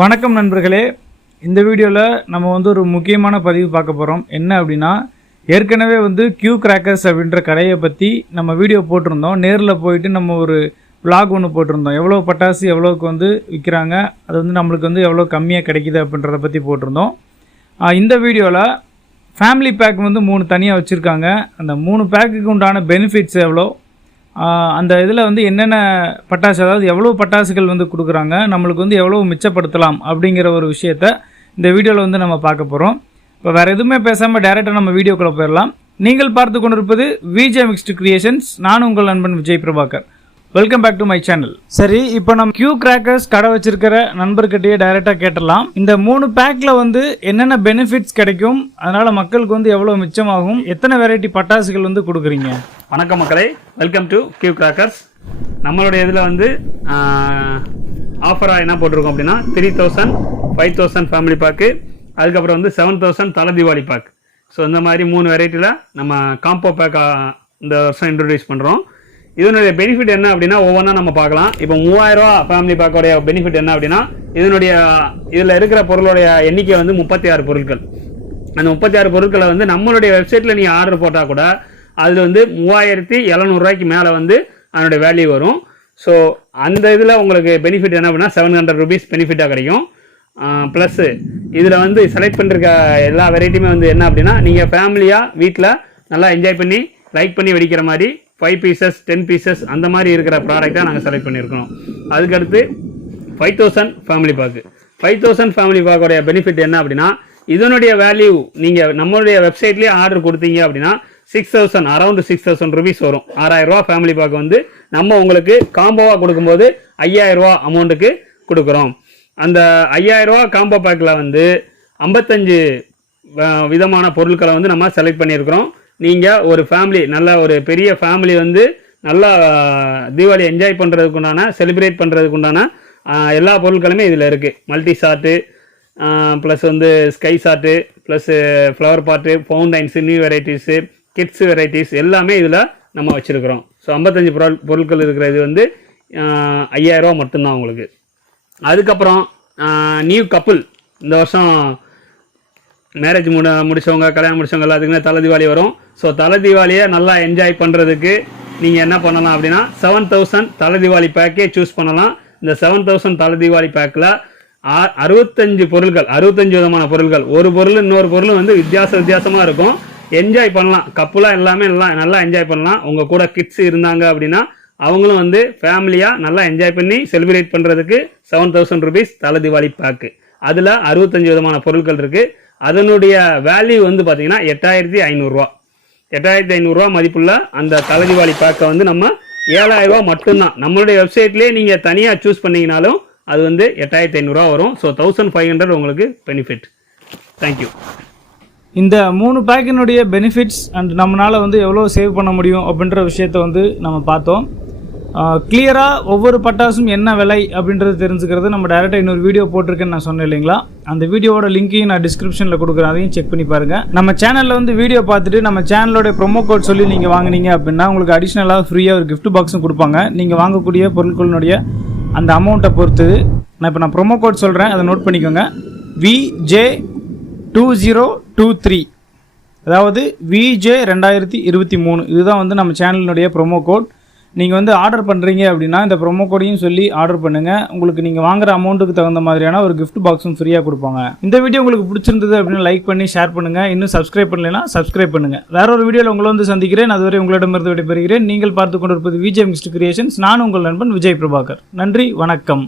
வணக்கம் நண்பர்களே, இந்த வீடியோவில் நம்ம ஒரு முக்கியமான பதிவு பார்க்க போகிறோம். என்ன அப்படின்னா, ஏற்கனவே கியூ கிராக்கர்ஸ் அப்படின்ற கடையை பற்றி நம்ம வீடியோ போட்டிருந்தோம். நேரில் போயிட்டு நம்ம ஒரு vlog ஒன்று போட்டிருந்தோம். எவ்வளோ பட்டாசு எவ்வளோக்கு விற்கிறாங்க, அது நம்மளுக்கு எவ்வளோ கம்மியாக கிடைக்கிது அப்படின்றத பற்றி போட்டிருந்தோம். இந்த வீடியோவில் ஃபேமிலி பேக் 3 தனியாக வச்சுருக்காங்க. அந்த 3 பேக்குக்கு உண்டான பெனிஃபிட்ஸ் எவ்வளோ, அந்த இதில் என்னென்ன பட்டாசு, அதாவது எவ்வளோ பட்டாசுகள் கொடுக்குறாங்க, நம்மளுக்கு எவ்வளோ மிச்சப்படுத்தலாம் அப்படிங்கிற ஒரு விஷயத்தை இந்த வீடியோவில் நம்ம பார்க்க போகிறோம். இப்போ வேறு எதுவுமே பேசாமல் டேரெக்டாக நம்ம வீடியோக்குள்ளே போயிடலாம். நீங்கள் பார்த்து கொண்டிருப்பது விஜே மிக்ஸ்டு கிரியேஷன்ஸ். நான் உங்கள் நண்பன் Vijay Prabhakar. Welcome back to my channel. சரி, இப்போ நம்ம கியூ கிராக்கர்ஸ் கடை வச்சிருக்கிற நண்பர்கிட்டயே டைரெக்டாக கேட்டலாம். இந்த 3 பேக்கில் என்னென்ன பெனிஃபிட்ஸ் கிடைக்கும், அதனால் மக்களுக்கு எவ்வளோ மிச்சமாகும், எத்தனை வெரைட்டி பட்டாசுகள் கொடுக்குறீங்க? வணக்கம் மக்களே, வெல்கம் டு கியூ கிராக்கர்ஸ். நம்மளுடைய இதில் ஆஃபராக என்ன போட்டிருக்கோம் அப்படின்னா 3000, 5000 ஃபேமிலி பேக்கு, அதுக்கப்புறம் 7000 தலை தீபாவளி பேக். ஸோ இந்த மாதிரி 3 வெரைட்டியில் நம்ம காம்போ பேக்காக இந்த வருஷம் இன்ட்ரடியூஸ் பண்ணுறோம். இதனுடைய பெனிஃபிட் என்ன அப்படின்னா ஒவ்வொன்றா நம்ம பார்க்கலாம். இப்போ 3000 ரூபா ஃபேமிலி பேக்கோடைய பெனிஃபிட் என்ன அப்படின்னா, இதில் இருக்கிற பொருளுடைய எண்ணிக்கை 36 பொருட்கள். அந்த 36 பொருட்களை நம்மளுடைய வெப்சைட்டில் நீங்கள் ஆர்டர் போட்டால் கூட அதில் 3700 ரூபாய்க்கு மேலே அதனுடைய வேல்யூ வரும். ஸோ அந்த இதில் உங்களுக்கு பெனிஃபிட் என்ன அப்படின்னா 700 rupees பெனிஃபிட்டாக கிடைக்கும். ப்ளஸ் இதில் செலக்ட் பண்ணிருக்க எல்லா வெரைட்டியுமே என்ன அப்படின்னா, நீங்கள் ஃபேமிலியாக வீட்டில் நல்லா என்ஜாய் பண்ணி லைக் பண்ணி வெடிக்கிற மாதிரி 5 pieces 10 pieces அந்த மாதிரி இருக்கிற ப்ராடக்டாக நாங்கள் செலக்ட் பண்ணியிருக்கோம். அதுக்கடுத்து 5000 ஃபேமிலி பேக்கு. 5000 ஃபேமிலி பேக்கோடைய பெனிஃபிட் என்ன அப்படின்னா, இதனுடைய வேல்யூ நீங்கள் நம்மளுடைய வெப்சைட்லேயே ஆர்டர் கொடுத்தீங்க அப்படின்னா 6000 அரௌண்ட் 6000 rupees வரும். 6000 ரூபா ஃபேமிலி பேக் நம்ம உங்களுக்கு காம்போவாக கொடுக்கும்போது 5000 ரூபா அமௌண்ட்டுக்கு கொடுக்குறோம். அந்த 5000 ரூபா காம்போ பேக்கில் 55 விதமான பொருட்களை நம்ம செலக்ட் பண்ணியிருக்கிறோம். நீங்கள் ஒரு ஃபேமிலி, நல்ல ஒரு பெரிய ஃபேமிலி நல்லா தீபாவளி என்ஜாய் பண்ணுறதுக்கு உண்டான, செலிப்ரேட் பண்ணுறதுக்கு உண்டான எல்லா பொருட்களுமே இதில் இருக்குது. Multi shot, plus sky shot, plus flower பாட்டு, ஃபவுண்டைன்ஸு, நியூ வெரைட்டிஸு, கிட்ஸ் வெரைட்டிஸ் எல்லாமே இதில் நம்ம வச்சுருக்கிறோம். ஸோ 55 பொருட்கள் இருக்கிற இது 5000 ரூபா மட்டும்தான் உங்களுக்கு. அதுக்கப்புறம் நியூ கப்புள், இந்த வருஷம் மேரேஜ் முடிச்சவங்க, கல்யாணம் முடிச்சவங்க எல்லாத்துக்குமே தலை தீபாவளி வரும். ஸோ தலை தீபாவளியை நல்லா என்ஜாய் பண்ணுறதுக்கு நீங்கள் என்ன பண்ணலாம் அப்படின்னா 7000 தலை தீபாவளி பேக்கே சூஸ் பண்ணலாம். இந்த 7000 தலை தீபாவளி பேக்கில் 65 பொருட்கள், 65 விதமான பொருட்கள், ஒரு பொருள் இன்னொரு பொருள் வித்தியாசமாக இருக்கும். என்ஜாய் பண்ணலாம். கப்புலாக எல்லாமே நல்லா என்ஜாய் பண்ணலாம். உங்கள் கூட கிட்ஸ் இருந்தாங்க அப்படின்னா அவங்களும் ஃபேமிலியாக நல்லா என்ஜாய் பண்ணி செலிப்ரேட் பண்ணுறதுக்கு 7000 rupees தலை தீபாவளி பேக்கு. அதில் 65 விதமான பொருட்கள் இருக்குது. அதனுடைய வேல்யூ பார்த்தீங்கன்னா 8500 ரூபா. 8500 ரூபா மதிப்புள்ள அந்த தலை தீபாவளி பேக்கை நம்ம 7000 ரூபா மட்டும்தான். நம்மளுடைய வெப்சைட்லேயே நீங்கள் தனியாக சூஸ் பண்ணிங்கனாலும் அது 8500 ரூபா வரும். ஸோ 1500 உங்களுக்கு பெனிஃபிட். தேங்க்யூ. இந்த 3 பேக்கினுடைய பெனிஃபிட்ஸ் அண்ட் நம்மளால் எவ்வளோ சேவ் பண்ண முடியும் அப்படின்ற விஷயத்தை நம்ம பார்த்தோம். கிளியராக ஒவ்வொரு பட்டாசும் என்ன விலை அப்படின்றது தெரிஞ்சுக்கிறது நம்ம டைரெக்டாக இன்னொரு வீடியோ போட்டிருக்கேன்னு நான் சொன்னேன் இல்லைங்களா? அந்த வீடியோவோட லிங்க்கையும் நான் டிஸ்கிரிப்ஷனில் கொடுக்குறேன், அதையும் செக் பண்ணி பாருங்கள். நம்ம சேனலில் வீடியோ பார்த்துட்டு நம்ம சேனலோடைய ப்ரோமோ கோட் சொல்லி நீங்கள் வாங்கினீங்க அப்படின்னா உங்களுக்கு அடிஷ்னலாக ஃப்ரீயாக ஒரு கிஃப்ட் பாக்ஸும் கொடுப்பாங்க. நீங்கள் வாங்கக்கூடிய பொருட்களினுடைய அந்த அமௌண்ட்டை பொறுத்து. நான் ப்ரோமோ கோட் சொல்கிறேன், அதை நோட் பண்ணிக்கோங்க. VJ2023, அதாவது VJ 2023. இதுதான் நம்ம சேனலினுடைய ப்ரோமோ கோட். நீங்கள் ஆர்டர் பண்ணுறீங்க அப்படின்னா இந்த ப்ரோமோ கோடையும் சொல்லி ஆர்டர் பண்ணுங்கள். உங்களுக்கு நீங்கள் வாங்குற அமௌண்ட்டுக்கு தகுந்த மாதிரியான ஒரு கிஃப்ட் பாக்ஸும் ஃப்ரீயாக கொடுப்பாங்க. இந்த வீடியோ உங்களுக்கு பிடிச்சிருந்தது அப்படின்னு லைக் பண்ணி ஷேர் பண்ணுங்கள். இன்னும் சப்ஸ்கிரைப் பண்ணலைன்னா சப்ஸ்கிரைப் பண்ணுங்கள். வேற ஒரு வீடியோவில் உங்களை சந்திக்கிறேன். அதுவரை உங்களிடமிருந்து விடைபெறுகிறேன். நீங்கள் பார்த்து கொண்டிருப்பது விஜய் மிக்ஸ்டு கிரியேஷன்ஸ். நான் உங்கள் நண்பன் விஜய் பிரபாகர். நன்றி, வணக்கம்.